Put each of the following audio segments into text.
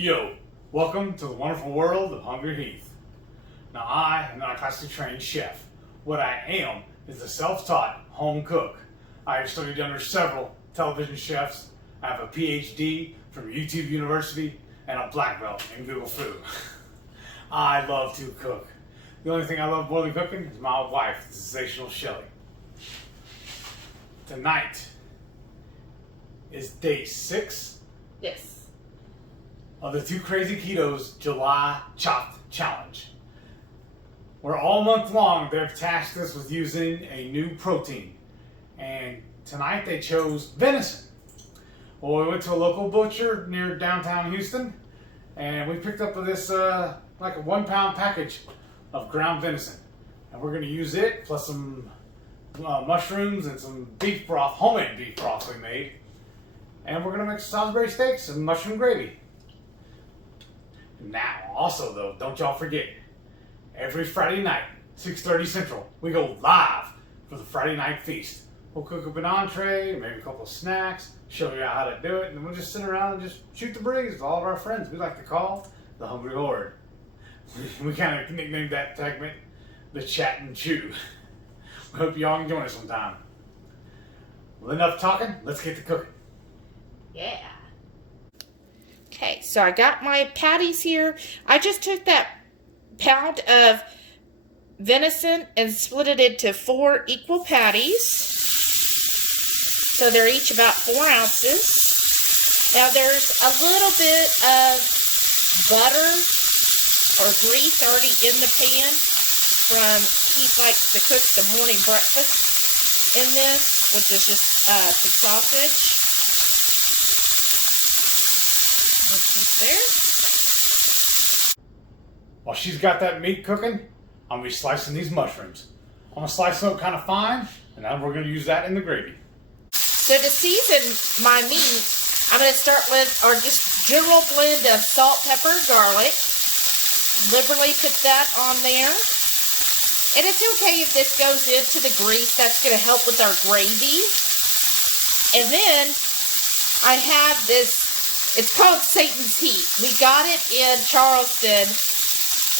Yo, welcome to the wonderful world of Hungry Heath. Now I am not a classically trained chef. What I am is a self-taught home cook. I have studied under several television chefs. I have a PhD from YouTube University and a black belt in Google Food. I love to cook. The only thing I love more than cooking is my wife, the sensational Shelly. Tonight is day 6. Yes. Of the two Krazy Ketos July Chopped challenge. Where all month long they've tasked us with using a new protein. And tonight they chose venison. Well, we went to a local butcher near downtown Houston and we picked up this like a 1 pound package of ground venison. And we're going to use it plus some mushrooms and some beef broth, homemade beef broth we made. And we're going to make Salisbury steaks and mushroom gravy. Now, also though, don't y'all forget, every Friday night, 6:30 Central, we go live for the Friday night feast. We'll cook up an entree, maybe a couple of snacks, show you how to do it, and we'll just sit around and just shoot the breeze with all of our friends. We like to call the Hungry Horde. We kind of nicknamed that segment the Chat and Chew. We hope y'all can join us sometime. Well, enough talking, let's get to cooking. Yeah. Okay, so I got my patties here. I just took that pound of venison and split it into 4 equal patties. So they're each about 4 ounces. Now there's a little bit of butter or grease already in the pan from, he likes to cook the morning breakfast in this, which is just some sausage. There. While she's got that meat cooking, I'm going to be slicing these mushrooms. I'm going to slice them up kind of fine, and then we're going to use that in the gravy. So to season my meat, I'm going to start with our just general blend of salt, pepper, garlic. Liberally put that on there. And it's okay if this goes into the grease. That's going to help with our gravy. And then I have this. It's called Satan's Heat. We got it in Charleston,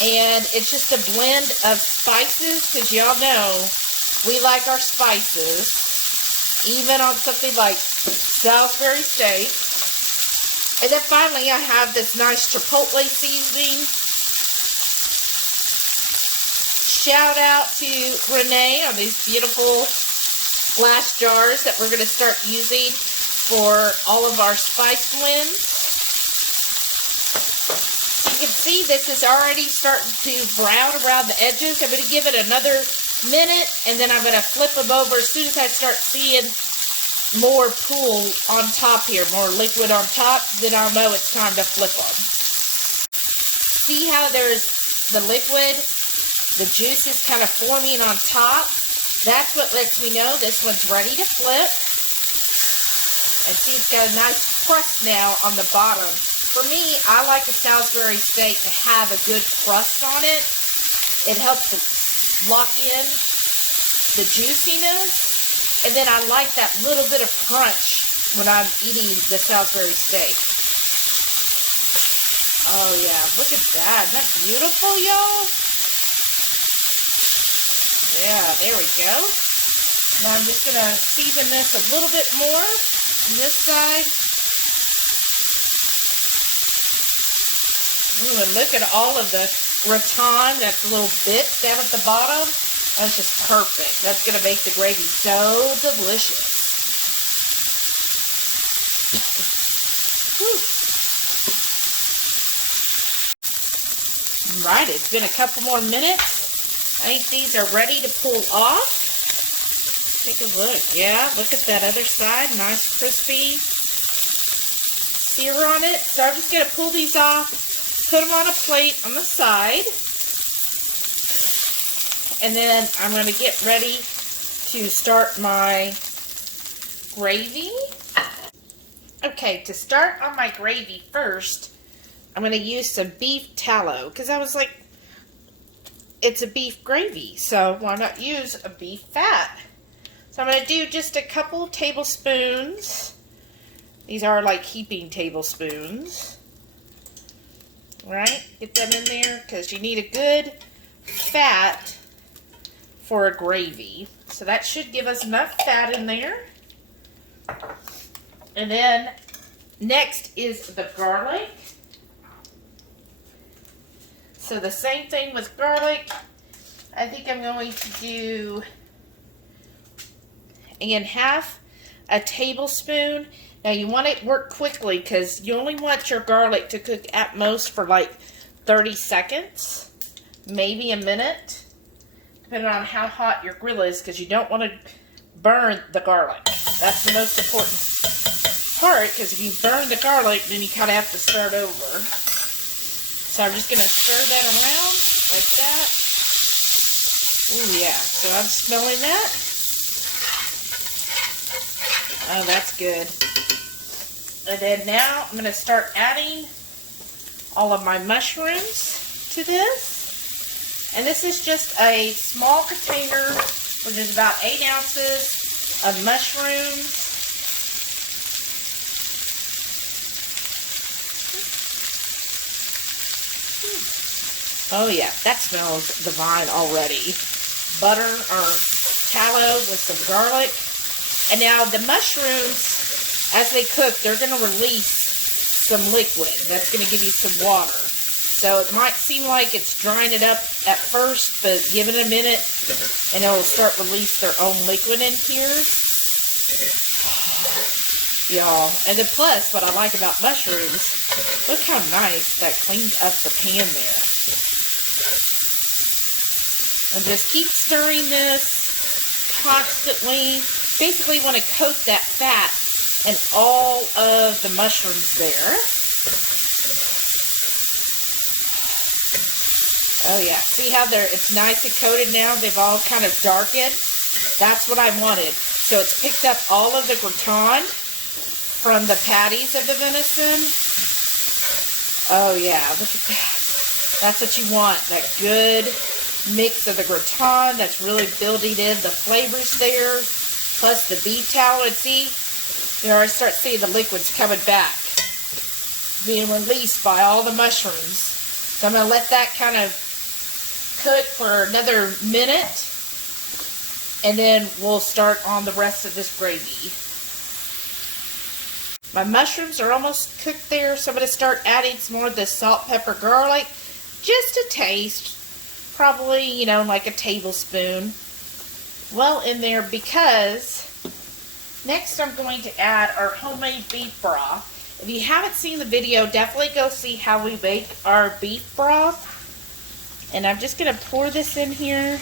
and it's just a blend of spices, because y'all know we like our spices, even on something like Salisbury steak. And then finally, I have this nice chipotle seasoning. Shout out to Renee on these beautiful glass jars that we're going to start using for all of our spice blends. You can see this is already starting to brown around the edges. I'm going to give it another minute, and then I'm going to flip them over. As soon as I start seeing more pool on top here, more liquid on top, then I'll know it's time to flip them. See how there's the liquid, the juice is kind of forming on top? That's what lets me know this one's ready to flip. And see, it's got a nice crust now on the bottom. For me, I like a Salisbury steak to have a good crust on it. It helps it lock in the juiciness. And then I like that little bit of crunch when I'm eating the Salisbury steak. Oh yeah, look at that. Isn't that beautiful, y'all? Yeah, there we go. Now I'm just going to season this a little bit more. On this side. Ooh, and look at all of the gratin, that's a little bit down at the bottom. That's just perfect. That's going to make the gravy so delicious. Alright, it's been a couple more minutes. I think these are ready to pull off. Take a look. Yeah, look at that other side. Nice crispy sear on it. So I'm just going to pull these off, put them on a plate on the side. And then I'm going to get ready to start my gravy. Okay, to start on my gravy first, I'm going to use some beef tallow. Because I was like, it's a beef gravy, so why not use a beef fat? So I'm going to do just a couple tablespoons. These are like heaping tablespoons. right? Get them in there because you need a good fat for a gravy. So that should give us enough fat in there. And then next is the garlic. So the same thing with garlic. I think I'm going to do half a tablespoon. Now you want it work quickly because you only want your garlic to cook at most for like 30 seconds, maybe a minute, depending on how hot your grill is, because you don't want to burn the garlic. That's the most important part, because if you burn the garlic, then you kind of have to start over. So I'm just going to stir that around like that. Ooh, yeah. So I'm smelling that. Oh, that's good. And then now I'm going to start adding all of my mushrooms to this. And this is just a small container, which is about 8 ounces of mushrooms. Oh yeah, that smells divine already. Butter or tallow with some garlic. And now the mushrooms, as they cook, they're going to release some liquid. That's going to give you some water. So it might seem like it's drying it up at first, but give it a minute and it will start release their own liquid in here. Y'all. And then plus, what I like about mushrooms, look how nice that cleaned up the pan there. And just keep stirring this constantly. Basically want to coat that fat and all of the mushrooms there. Oh yeah, see how it's nice and coated now? They've all kind of darkened. That's what I wanted. So it's picked up all of the gratin from the patties of the venison. Oh yeah, look at that. That's what you want, that good mix of the gratin that's really building in the flavors there, plus the beef tallow. And see, you know, I start seeing the liquids coming back, being released by all the mushrooms. So I'm going to let that kind of cook for another minute, and then we'll start on the rest of this gravy. My mushrooms are almost cooked there, so I'm going to start adding some more of the salt, pepper, garlic, just a taste. Probably, you know, like a tablespoon. Well in there, because next I'm going to add our homemade beef broth. If you haven't seen the video, definitely go see how we make our beef broth. And I'm just going to pour this in here.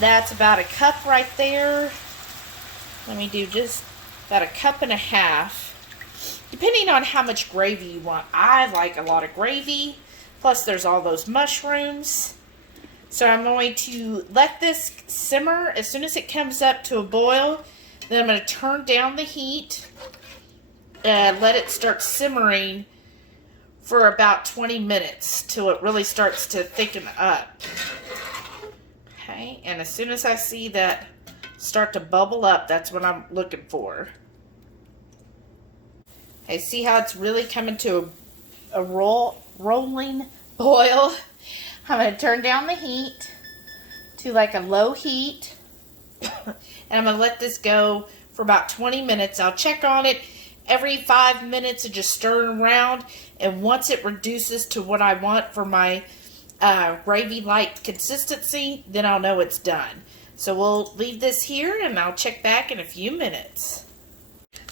That's about a cup right there. Let me do just about a cup and a half, depending on how much gravy you want. I like a lot of gravy. Plus, there's all those mushrooms. So I'm going to let this simmer. As soon as it comes up to a boil, then I'm going to turn down the heat and let it start simmering for about 20 minutes till it really starts to thicken up. Okay, and as soon as I see that start to bubble up, that's what I'm looking for. Okay, see how it's really coming to a rolling boil. I'm going to turn down the heat to like a low heat. And I'm going to let this go for about 20 minutes. I'll check on it every 5 minutes and just stir it around. And once it reduces to what I want for my gravy-like consistency, then I'll know it's done. So we'll leave this here and I'll check back in a few minutes.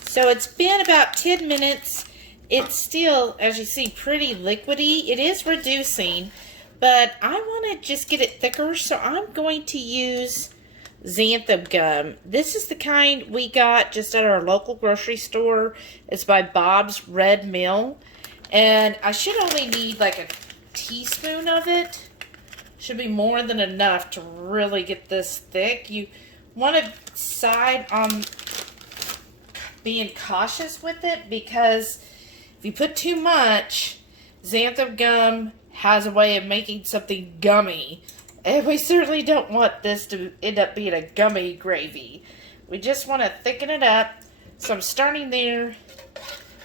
So it's been about 10 minutes. It's still, as you see, pretty liquidy. It is reducing, but I want to just get it thicker, so I'm going to use xanthan gum. This is the kind we got just at our local grocery store. It's by Bob's Red Mill, and I should only need like a teaspoon of it. Should be more than enough to really get this thick. You want to side on being cautious with it, because if you put too much, xanthan gum has a way of making something gummy. And we certainly don't want this to end up being a gummy gravy. We just want to thicken it up. So I'm starting there,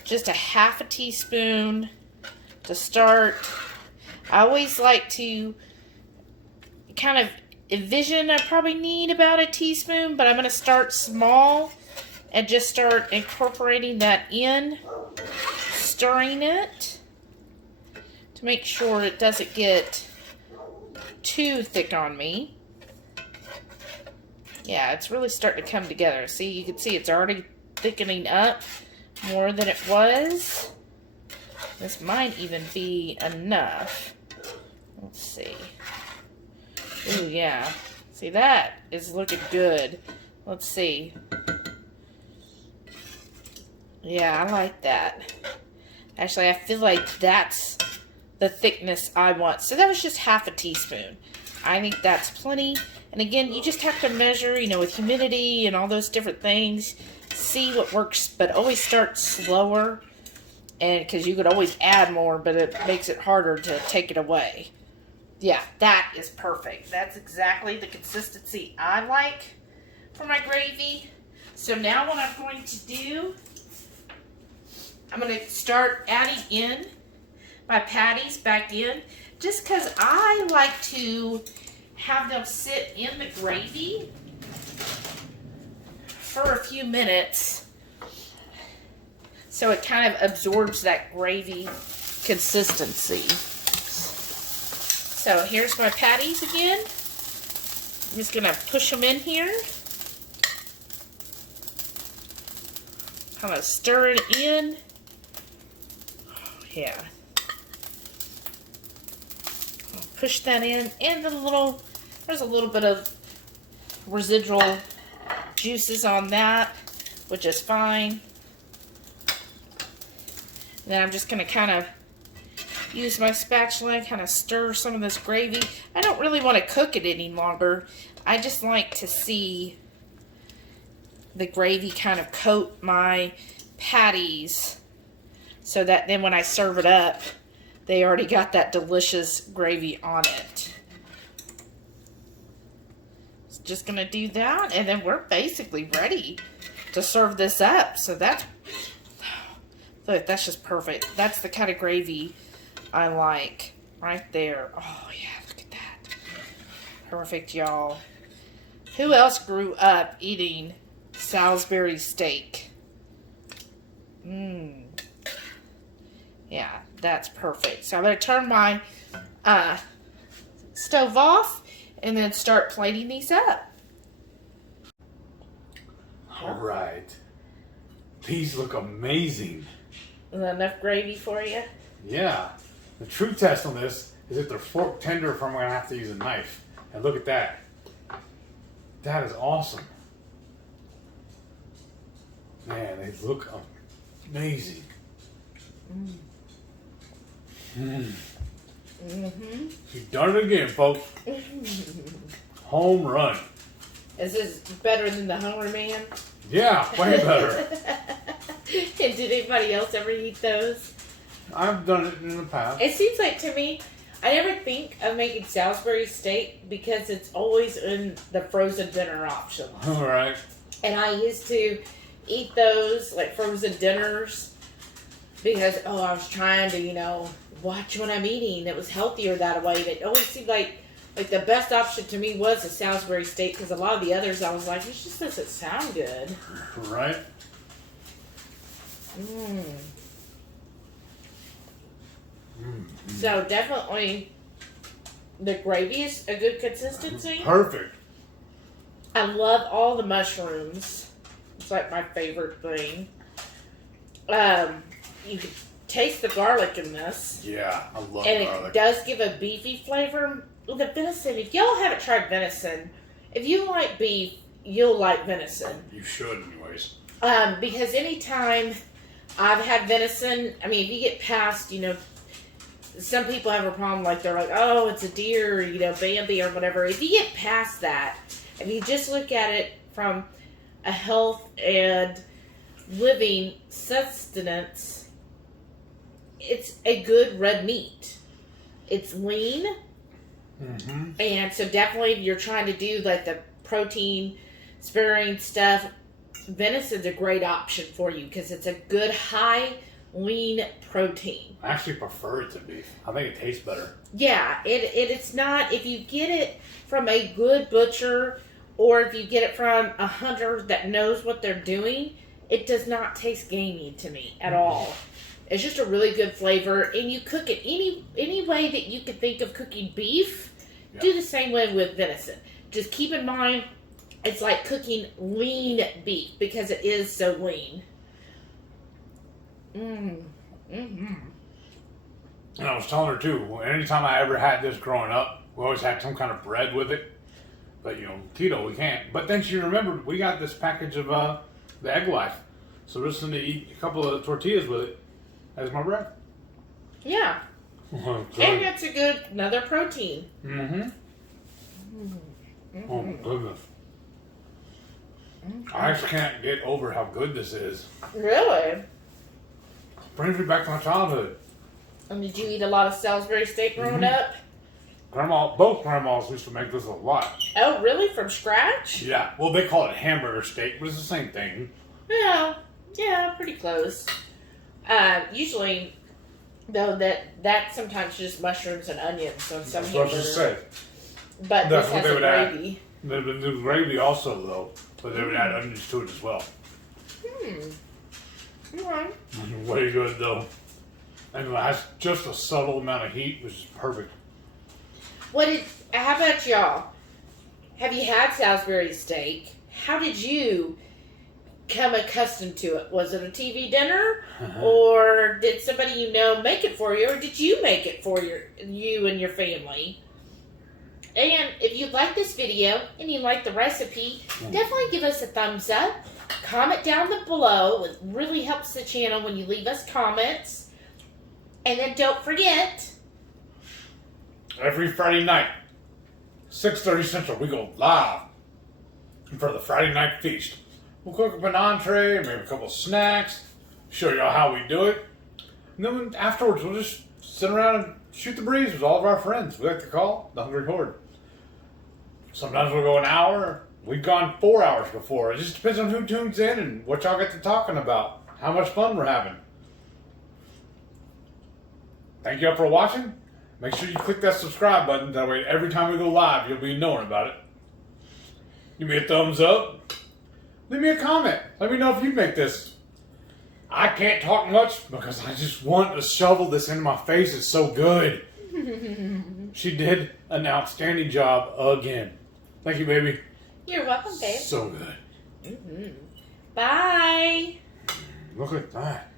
just a half a teaspoon to start. I always like to kind of envision I probably need about a teaspoon, but I'm going to start small and just start incorporating that in, stirring it to make sure it doesn't get too thick on me. Yeah, it's really starting to come together. See, you can see it's already thickening up more than it was. This might even be enough. Let's see. Ooh, yeah. See, that is looking good. Let's see. Yeah, I like that. Actually, I feel like that's the thickness I want. So that was just half a teaspoon. I think that's plenty. And again, you just have to measure, you know, with humidity and all those different things. See what works, but always start slower. And because you could always add more, but it makes it harder to take it away. Yeah, that is perfect. That's exactly the consistency I like for my gravy. So now what I'm going to do, I'm going to start adding in my patties back in, just because I like to have them sit in the gravy for a few minutes so it kind of absorbs that gravy consistency. So here's my patties again. I'm just going to push them in here. Kind of stir it in. Oh, yeah. I'll push that in. And there's a little bit of residual juices on that, which is fine. And then I'm just going to kind of use my spatula and kind of stir some of this gravy. I don't really want to cook it any longer. I just like to see the gravy kind of coat my patties so that then when I serve it up, they already got that delicious gravy on it. Just going to do that, and then we're basically ready to serve this up. So that's just perfect. That's the kind of gravy I like right there. Oh, yeah, look at that. Perfect, y'all. Who else grew up eating Salisbury steak? Yeah, that's perfect. So I'm going to turn my stove off and then start plating these up. All right. These look amazing. Is that enough gravy for you? Yeah. The true test on this is if they're fork tender, if I'm going to have to use a knife. And look at that. That is awesome. Man, they look amazing. You've done it again, folks. Home run. Is this better than the Hungry Man? Yeah, way better. And did anybody else ever eat those? I've done it in the past. It seems like to me, I never think of making Salisbury steak because it's always in the frozen dinner option. All right. And I used to eat those, like frozen dinners, because, I was trying to, watch what I'm eating. It was healthier that way. It always seemed like the best option to me was a Salisbury steak, because a lot of the others I was like, it just doesn't sound good. Right. So definitely the gravy is a good consistency. Perfect. I love all the mushrooms. It's like my favorite thing. You can taste the garlic in this. Yeah, I love and garlic. It does give a beefy flavor. The venison, if y'all haven't tried venison, if you like beef, you'll like venison. You should, anyways. Because anytime I've had venison, if you get past, some people have a problem, they're like, oh, it's a deer, Bambi or whatever. If you get past that, if you just look at it from a health and living sustenance, it's a good red meat. It's lean. And so definitely if you're trying to do the protein sparing stuff, venison's a great option for you because it's a good high lean protein. I actually prefer it to beef. I think it tastes better. Yeah, it's not, if you get it from a good butcher or if you get it from a hunter that knows what they're doing, it does not taste gamey to me at all. It's just a really good flavor, and you cook it any way that you could think of cooking beef. Yeah. Do the same way with venison. Just keep in mind, it's like cooking lean beef because it is so lean. Mm-hmm. And I was telling her too, anytime I ever had this growing up, we always had some kind of bread with it. But keto, we can't. But then she remembered we got this package of the Egg Life. So we're just going to eat a couple of tortillas with it as my bread. Yeah. And it's another protein. Mm-hmm. Oh my goodness. Mm-hmm. I just can't get over how good this is. Really? Brings me back to my childhood. And did you eat a lot of Salisbury steak growing up? Both grandmas used to make this a lot. Oh, really? From scratch? Yeah. Well, they call it hamburger steak, but it's the same thing. Yeah, pretty close. Usually, though, that sometimes just mushrooms and onions on some hamburgers. That's what I was just saying. But that's this has a gravy. They would do gravy also, though, but they would add onions to it as well. Alright. Way good, though. And it has just a subtle amount of heat, which is perfect. How about y'all? Have you had Salisbury steak? How did you become accustomed to it? Was it a TV dinner? Or did somebody you know make it for you? Or did you make it for you and your family? And if you like this video and you like the recipe, definitely give us a thumbs up. Comment down below. It really helps the channel when you leave us comments. And then don't forget, every Friday night, 6:30 Central, we go live for the Friday night feast. We'll cook up an entree, maybe a couple of snacks, show y'all how we do it. And then afterwards, we'll just sit around and shoot the breeze with all of our friends. We like to call the Hungry Horde. Sometimes we'll go an hour. We've gone 4 hours before. It just depends on who tunes in and what y'all get to talking about, how much fun we're having. Thank you all for watching. Make sure you click that subscribe button. That way every time we go live, you'll be knowing about it. Give me a thumbs up. Leave me a comment. Let me know if you make this. I can't talk much because I just want to shovel this into my face. It's so good. She did an outstanding job again. Thank you, baby. You're welcome, babe. So good. Bye. Look at that.